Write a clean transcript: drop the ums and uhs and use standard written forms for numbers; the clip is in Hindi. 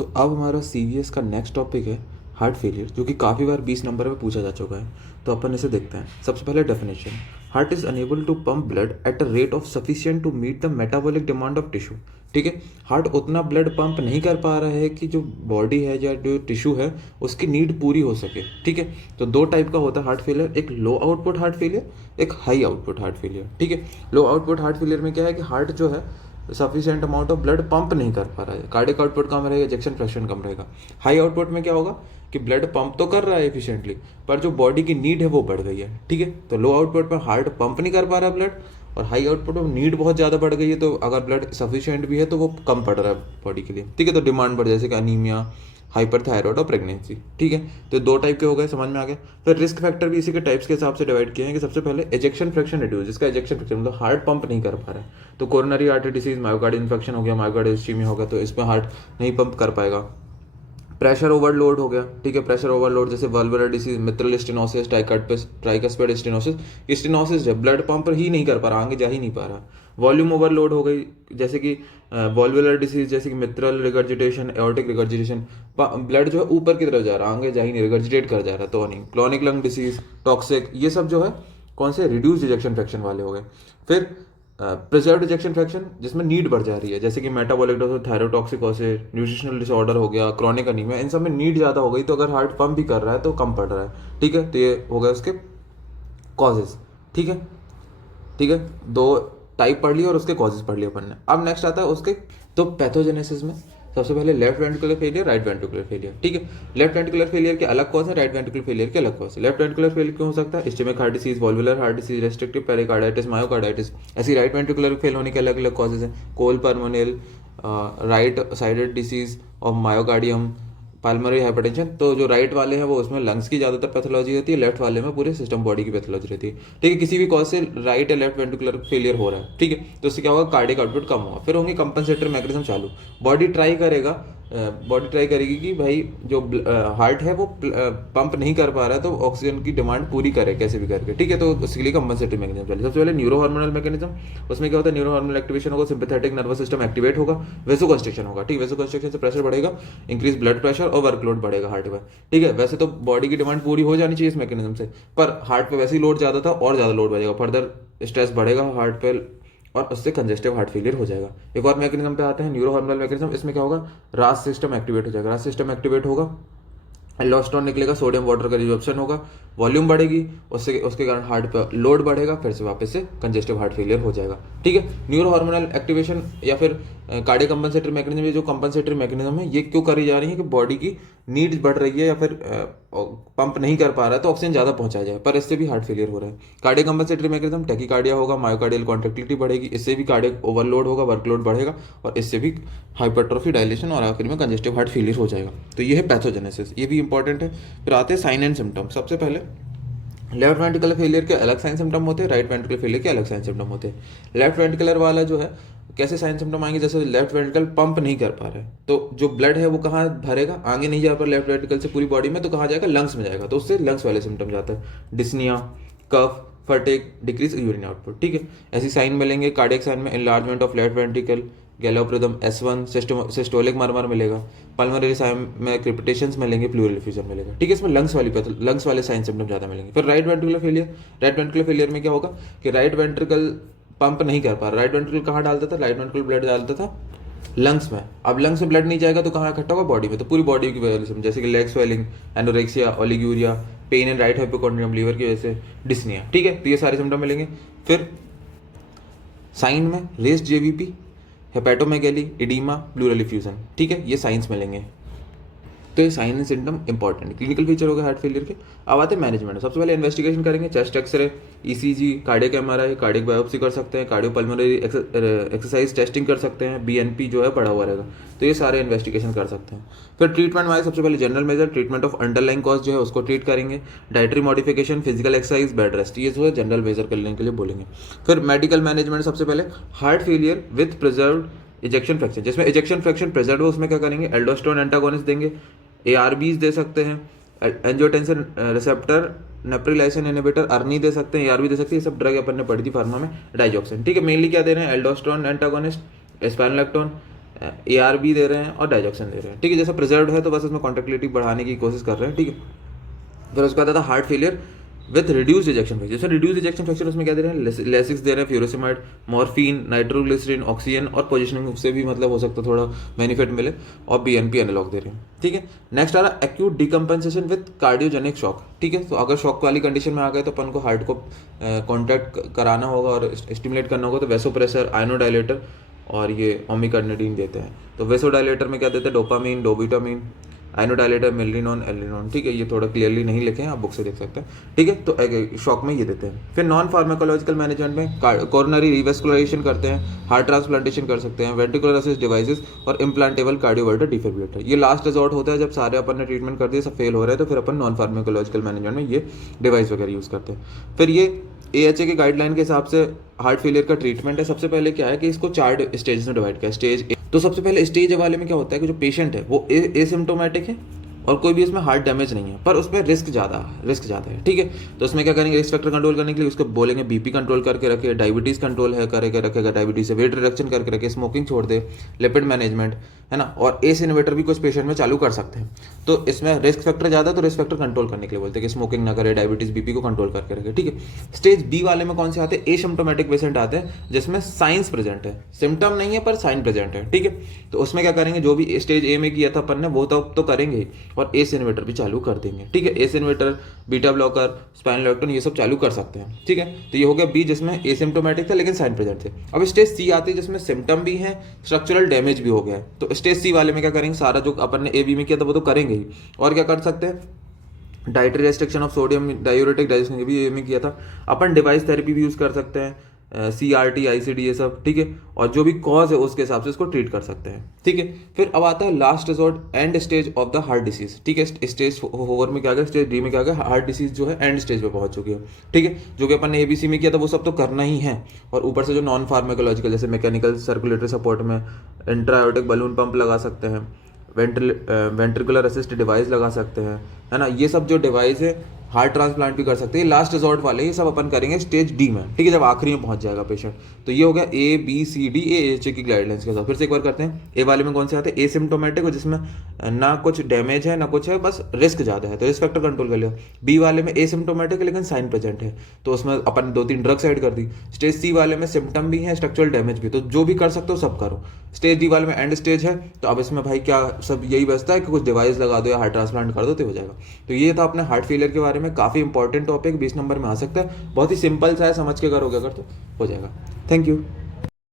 तो अब हमारा सीवीएस का नेक्स्ट टॉपिक है हार्ट फेलियर, जो कि काफ़ी बार 20 नंबर में पूछा जा चुका है। तो अपन इसे देखते हैं। सबसे पहले definition, heart is unable to pump blood at a rate of sufficient to meet the metabolic demand of tissue. ठीक है, हार्ट उतना ब्लड पंप नहीं कर पा रहा है कि जो बॉडी है या जो टिश्यू है उसकी नीड पूरी हो सके। ठीक है, तो दो टाइप का होता है हार्ट फेलियर, एक लो आउटपुट हार्ट फेलियर, एक हाई आउटपुट हार्ट फेलियर। ठीक है, लो आउटपुट हार्ट फेलियर में क्या है कि हार्ट जो है sufficient amount of blood pump नहीं कर पा रहा है, कार्डियक आउटपुट कम रहेगा, इजेक्शन फ्रैक्शन कम रहेगा। हाई आउटपुट में क्या होगा कि ब्लड पंप तो कर रहा है एफिशिएंटली, पर जो बॉडी की नीड है वो बढ़ गई है। ठीक है, तो लो आउटपुट में हार्ट पंप नहीं कर पा रहा ब्लड, और हाई आउटपुट में नीड बहुत ज़्यादा बढ़ गई है, तो अगर ब्लड सफिशिएंट भी है तो वो कम पड़ रहा है बॉडी के लिए। ठीक है, तो डिमांड बढ़, जैसे कि अनीमिया, हाइपरथायरॉयड और प्रेगनेंसी। ठीक है, तो दो टाइप के हो गए, समझ में आ गया। फिर रिस्क फैक्टर भी इसी के टाइप्स के हिसाब से डिवाइड किए हैं कि सबसे पहले एजेक्शन फ्रैक्शन रिड्यूस, जिसका एजेक्शन फ्रैक्शन मतलब हार्ट पंप नहीं कर पा रहा है, तो coronary artery disease, myocardial infection हो गया, मायोकार्डियल इस्चीमिया हो गया, तो इसमें हार्ट नहीं पंप कर पाएगा। प्रेशर ओवरलोड हो गया। ठीक है, प्रेशर ओवरलोड जैसे valvular disease, mitral stenosis, tricuspid stenosis. Stenosis जब ब्लड पंप ही नहीं कर पा रहा, आगे जा ही नहीं पा रहा। वॉल्यूम ओवरलोड हो गई, जैसे कि वॉल्वुलर डिसीज, जैसे कि मित्रल रिगर्जिटेशन, एओर्टिक रिगर्जिटेशन, ब्लड जो है ऊपर की तरफ जा रहा, आगे जा ही नहीं, रिगर्जिटेट कर जा रहा, तो नहीं। क्लॉनिक लंग डिसीज, टॉक्सिक, ये सब जो है कौन से रिड्यूस इजेक्शन फ्रैक्शन वाले हो गए। फिर प्रिजर्व्ड इजेक्शन फ्रैक्शन, जिसमें नीड बढ़ जा रही है, जैसे कि metabolic disorder, thyrotoxicosis, nutritional disorder हो गया, क्रॉनिक अनीमिया, इन सब में नीड ज़्यादा हो गई, तो अगर हार्ट पंप भी कर रहा है तो कम पड़ रहा है। ठीक है, तो ये हो गए उसके कॉजेज। ठीक है, ठीक है, दो टाइप पढ़ लिया और उसके कॉजेज पढ़ लिया अपन ने। अब नेक्स्ट आता है उसके, तो पैथोजेनेसिस में सबसे पहले left ventricular failure, right ventricular failure. ठीक है, लेफ्ट वेंट्रिकुलर फेलियर के अलग कॉज है, राइट वेंट्रिकुलर फेलियर के अलग कॉज है। लेफ्ट वेंट्रिकुलर फेलियर क्यों हो सकता है? Ischemic heart disease, valvular heart disease, restrictive pericarditis, myocarditis. ऐसी राइट वेंट्रिकुलर फेल होने के अलग अलग कॉजेज हैं, cor pulmonale, right sided disease और मायोकार्डियम, पाल्मरी हाइपरटेंशन। तो जो राइट वाले हैं वो उसमें लंग्स की ज़्यादातर पैथोलॉजी रहती है, लेफ्ट वाले में पूरे सिस्टम बॉडी की पैथोलॉजी रहती है। ठीक है, किसी भी कॉज से राइट या लेफ्ट वेंट्रिकुलर फेलियर हो रहा है, ठीक है, तो उससे क्या होगा, कार्डियक आउटपुट कम होगा। फिर होंगे कंपनसेटरी मैकेनिज्म चालू, बॉडी ट्राई करेगा, बॉडी ट्राई करेगी कि भाई जो हार्ट है वो पंप नहीं कर पा रहा है, तो ऑक्सीजन की डिमांड पूरी करे कैसे भी करके। ठीक है, तो उसके लिए कंपनसेटरी मैकेनिज्म चले। सबसे पहले न्यूरो हार्मोनल मैकेनिज्म, उसमें क्या होता है, न्यूरो हार्मोनल एक्टिवेशन होगा, सिंपैथेटिक नर्वस सिस्टम एक्टिवेट होगा, वेसोकंस्ट्रिक्शन होगा। ठीक, वेसोकंस्ट्रिक्शन से प्रेशर बढ़ेगा, इंक्रीज ब्लड प्रेशर और वर्कलोड बढ़ेगा हार्ट पर। ठीक है, वैसे तो बॉडी की डिमांड पूरी हो जानी चाहिए इस मैकेनिज्म से, पर हार्ट पे वैसे ही लोड ज़्यादा था और ज़्यादा लोड बढ़ेगा, फर्दर स्ट्रेस बढ़ेगा हार्ट पे और उससे कंजेस्टिव हार्ट फेलियर हो जाएगा। एक और मैकेनिज्म पे आते हैं, न्यूरो हार्मोनल मैकेनिज्म। इसमें क्या होगा, रास सिस्टम एक्टिवेट हो जाएगा, रास सिस्टम एक्टिवेट होगा, एल्डोस्टेरोन निकलेगा, सोडियम वाटर का रिजॉर्प्शन होगा, वॉल्यूम बढ़ेगी, उससे उसके कारण हार्ट पर लोड बढ़ेगा, फिर से वापस से कंजेस्टिव हार्ट फेलियर हो जाएगा। ठीक है, न्यूरो हार्मोनल एक्टिवेशन या फिर कार्डियक कंपनसेटरी मैकेनिज्म, ये जो कंपनसेटरी मैकेनिज्म है ये क्यों करी जा रही है कि बॉडी की नीड्स बढ़ रही है या फिर पंप नहीं कर पा रहा है तो ऑक्सीजन ज़्यादा पहुंचाया जाए, पर इससे भी हार्ट फेलियर हो रहा है। कार्डियक कंपनसेटरी मैकेनिज्म, टैकीकार्डिया होगा, मायोकार्डियल कॉन्ट्रैक्टिलिटी बढ़ेगी, इससे भी कार्डियक ओवरलोड होगा, वर्कलोड बढ़ेगा और इससे भी हाइपरट्रोफी, डायलेशन और आखिर में कंजेस्टिव हार्ट फेलियर हो जाएगा। तो ये है पैथोजेनेसिस, ये भी इंपॉर्टेंट है। फिर आते हैं साइन एंड सिम्टम। सबसे पहले लेफ्ट वेंट्रिकुलर फेलियर के अलग साइन सिम्टम होते हैं, राइट वेंट्रिकुलर फेलियर के अलग साइन सिम्टम होते हैं। लेफ्ट वेंट्रिकुलर वाला जो है कैसे साइन सिम्टम आएंगे, जैसे लेफ्ट वेंट्रिकल पंप नहीं कर पा रहा है तो जो ब्लड है वो कहाँ भरेगा, आगे नहीं जा पा लेफ्ट वेंट्रिकल से पूरी बॉडी में, तो कहाँ जाएगा, लंग्स में जाएगा, तो उससे लंग्स वाले सिम्टम जाता है, dyspnoea, cough, fatigue, decrease urine output. ठीक है, ऐसी साइन मिलेंगे। कार्डियक साइन में enlargement of left ventricle, gallop rhythm, S1, systolic murmur मिलेगा, पल्मोनरी साइन में क्रिपिटेशंस मिलेंगे, प्लूरल एफ्यूजन मिलेगा। ठीक है, इसमें लंग्स वाले साइन सिम्टम ज़्यादा मिलेंगे। फिर right ventricular failure, right ventricular failure में क्या होगा कि राइट वेंट्रिकल पंप नहीं कर पा रहा, राइट वेंट्रिकल कहाँ डालता था, राइट वेंट्रिकल ब्लड डालता था लंग्स में, अब लंग्स में ब्लड नहीं जाएगा तो कहाँ इकट्ठा होगा, बॉडी में, तो पूरी बॉडी की वजह से, जैसे कि leg swelling, anorexia, oliguria, pain in right hypochondrium, liver की वजह से डिस्निया। ठीक है, तो ये सारे सिम्टम मिलेंगे। फिर साइन में raised JVP, hepatomegaly, oedema, pleural effusion. ठीक है, ये साइंस मिलेंगे। तो ये sign and symptom important clinical feature हो गया हार्ट फेलियर के। अब आते हैं मैनेजमेंट। सबसे पहले इन्वेस्टिगेशन करेंगे, chest X-ray, ECG, cardiac MRI, cardiac biopsy कर सकते हैं, कार्डियोपल्मोनरी एक्सरसाइज टेस्टिंग कर सकते हैं, बीएनपी जो है बढ़ा हुआ रहेगा, तो ये सारे इन्वेस्टिगेशन कर सकते हैं। फिर ट्रीटमेंट में सबसे पहले general measure, treatment of underline cause जो है उसको ट्रीट करेंगे, dietary modification, physical exercise, bed rest, ये जो है जनरल मेजर करने के लिए बोलेंगे। फिर मेडिकल मैनेजमेंट, सबसे पहले heart failure with preserved ejection fraction, जिसमें इजेक्शन फ्रैक्शन प्रिजर्व हो उसमें क्या करेंगे, एल्डोस्टेरोन एंटागोनिस्ट देंगे, एआरबीज दे सकते हैं, एंजियोटेंसिन रिसेप्टर, नेप्रिलाइसिन इनहिबिटर, अर्नी दे सकते हैं, एआरबी दे सकते हैं, ये सब ड्रग अपन ने पढ़ी थी फार्मा में, डाइजॉक्सिन। ठीक है, मेनली क्या दे रहे हैं, एल्डोस्टेरोन एंटागोनिस्ट, स्पाइनोलेक्टोन, ARB दे रहे हैं और डाइजोक्सिन दे रहे हैं, ठीक है। जैसे प्रिजर्व है तो बस इसमें कॉन्ट्रैक्टिलिटी बढ़ाने की कोशिश कर रहे हैं, ठीक है। फिर उसके बाद आता है heart failure with reduce ejection fracture. जैसे रिड्यूस इजेक्शन फ्रैक्चर उसमें क्या दे रहे हैं, लेसिक्स दे रहे हैं, फ्यूरोसिमाइड, मॉर्फिन, नाइट्रोग्लिसरीन, ऑक्सीजन और पोजिशनिंग से भी मतलब हो सकता है थोड़ा बेनिफिट मिले, और BNP एनालॉग दे रहे हैं, ठीक है। नेक्स्ट आ रहा है एक्यूट डिकम्पेंसेशन विथ कार्डियोजेनिक शॉक, ठीक है। तो अगर शॉक वाली कंडीशन में आ गए तो अपन को हार्ट को कॉन्ट्रैक्ट कराना होगा और स्टिमुलेट करना होगा, तो वेसोप्रेसर, आयनोडायलेटर और ये ओमिकर्नेटिन देते हैं। तो वेसोडायलेटर में क्या देते हैं, डोपामीन, डोबिटामीन, आइनोडायलेटर, मिलरिनोन, एलिनोन, ठीक है। ये थोड़ा क्लियरली नहीं लिखे हैं, आप बुक से देख सकते हैं, ठीक है। तो शॉक में ये देते हैं। फिर नॉन फार्माकोलॉजिकल मैनेजमेंट में कोरोनरी रिवेस्कुलराइजेशन करते हैं, हार्ट ट्रांसप्लांटेशन कर सकते हैं, वेंट्रिकुलर असिस्ट डिवाइसेस और इम्प्लांटेबल कार्डियोवर्टर डिफिब्रिलेटर। ये लास्ट रिजॉर्ट होता है जब सारे अपन ने ट्रीटमेंट कर दिए, सब फेल हो रहे हैं, तो फिर अपन नॉन फार्माकोलॉजिकल मैनेजमेंट में ये डिवाइस वगैरह यूज़ करते हैं। फिर ये AHA के गाइडलाइन के हिसाब से हार्ट फेलियर का ट्रीटमेंट है। सबसे पहले क्या है कि इसको 4 स्टेज में डिवाइड किया है। स्टेज ए, तो सबसे पहले स्टेज ए वाले में क्या होता है कि जो पेशेंट है वो एसिम्टोमेटिक है और कोई भी उसमें हार्ट डैमेज नहीं है, पर उसमें रिस्क ज़्यादा है, ठीक है। तो उसमें क्या करेंगे, रिस्क फैक्टर कंट्रोल करने के लिए उसको बोलेंगे BP कंट्रोल करके रखे, डायबिटीज़ कंट्रोल है करके रखेगा, डायबिटीज़ से वेट रिडक्शन करके रखे, स्मोकिंग छोड़ दे, लिपिड मैनेजमेंट, है ना। और ACE इन्हिबिटर भी कुछ पेशेंट में चालू कर सकते हैं। तो इसमें रिस्क फैक्टर ज़्यादा है तो रिस्क फैक्टर कंट्रोल करने के लिए बोलते हैं कि स्मोकिंग ना करे, डायबिटीज़ BP को कंट्रोल करके रखे, ठीक है। स्टेज B वाले में कौन से आते हैं, एसिम्प्टोमेटिक पेशेंट आते हैं जिसमें साइंस प्रेजेंट है, सिम्टम नहीं है पर साइन प्रेजेंट है, ठीक है। तो उसमें क्या करेंगे, जो भी स्टेज A में किया था अपन ने वो तो करेंगे ही, और ACE इन्हिबिटर भी चालू कर देंगे, ठीक है। ACE इन्हिबिटर, बीटा ब्लॉकर, स्पाइनोलेक्टोन, ये सब चालू कर सकते हैं, ठीक है। तो ये हो गया B जिसमें एसिम्प्टोमेटिक था लेकिन साइन प्रेजेंट थे। अब स्टेज C आती है जिसमें सिम्टम भी है, स्ट्रक्चरल डैमेज भी हो गया है। तो स्टेज C वाले में क्या करेंगे, सारा जो अपन ने AB में किया था वो तो करेंगे ही, और क्या कर सकते हैं, dietary restriction of sodium, diuretic, digestion भी ए में किया था। अपन डिवाइस थेरेपी भी यूज़ कर सकते हैं, CRT, ICD, ये सब, ठीक है। और जो भी कॉज है उसके हिसाब से इसको ट्रीट कर सकते हैं, ठीक है। फिर अब आता है last resort, and stage of the heart disease, ठीक है। स्टेज 4 में क्या गया, स्टेज D में क्या गया, हार्ट डिसीज जो है एंड स्टेज पे पहुंच चुकी है, ठीक है। जो कि अपन ने ABC में किया था वो सब तो करना ही है, और ऊपर से जो नॉन फार्माकोलॉजिकल जैसे मैकेनिकल सर्कुलेटरी सपोर्ट में इंट्रायोटिक बलून पंप लगा सकते हैं, वेंट्रिकुलर असिस्ट डिवाइस लगा सकते हैं, है ना। ये सब जो डिवाइस है, हार्ट ट्रांसप्लांट भी कर सकते हैं। लास्ट रिजॉर्ट वाले ये सब अपन करेंगे स्टेज D में, ठीक है, जब आखिरी में पहुंच जाएगा पेशेंट। तो ये हो गया ABCD AHA की गाइडलाइंस के साथ। फिर से एक बार करते हैं, ए वाले में कौन से आते हैं, एसिम्टोमेटिक हो जिसमें ना कुछ डैमेज है ना कुछ है, बस रिस्क ज़्यादा है तो रिस्क फैक्टर कंट्रोल कर लिया। B वाले में एसिम्टोमेटिक है लेकिन साइन प्रेजेंट है, तो उसमें अपन 2-3 ड्रग्स ऐड कर दी। स्टेज C वाले में सिम्टम भी है, स्ट्रक्चरल डैमेज भी, तो जो भी कर सकते हो सब करो। स्टेज D वाले में एंड स्टेज है, तो अब इसमें भाई क्या सब यही बचता है कि कुछ डिवाइस लगा दो या हार्ट ट्रांसप्लांट कर दो तो हो जाएगा। तो ये था अपने हार्ट फेलियर के बारे में, काफ़ी इंपॉर्टेंट टॉपिक, 20 नंबर में आ सकता है। बहुत ही सिंपल सा है, समझ के करोगे अगर तो हो जाएगा। Thank you.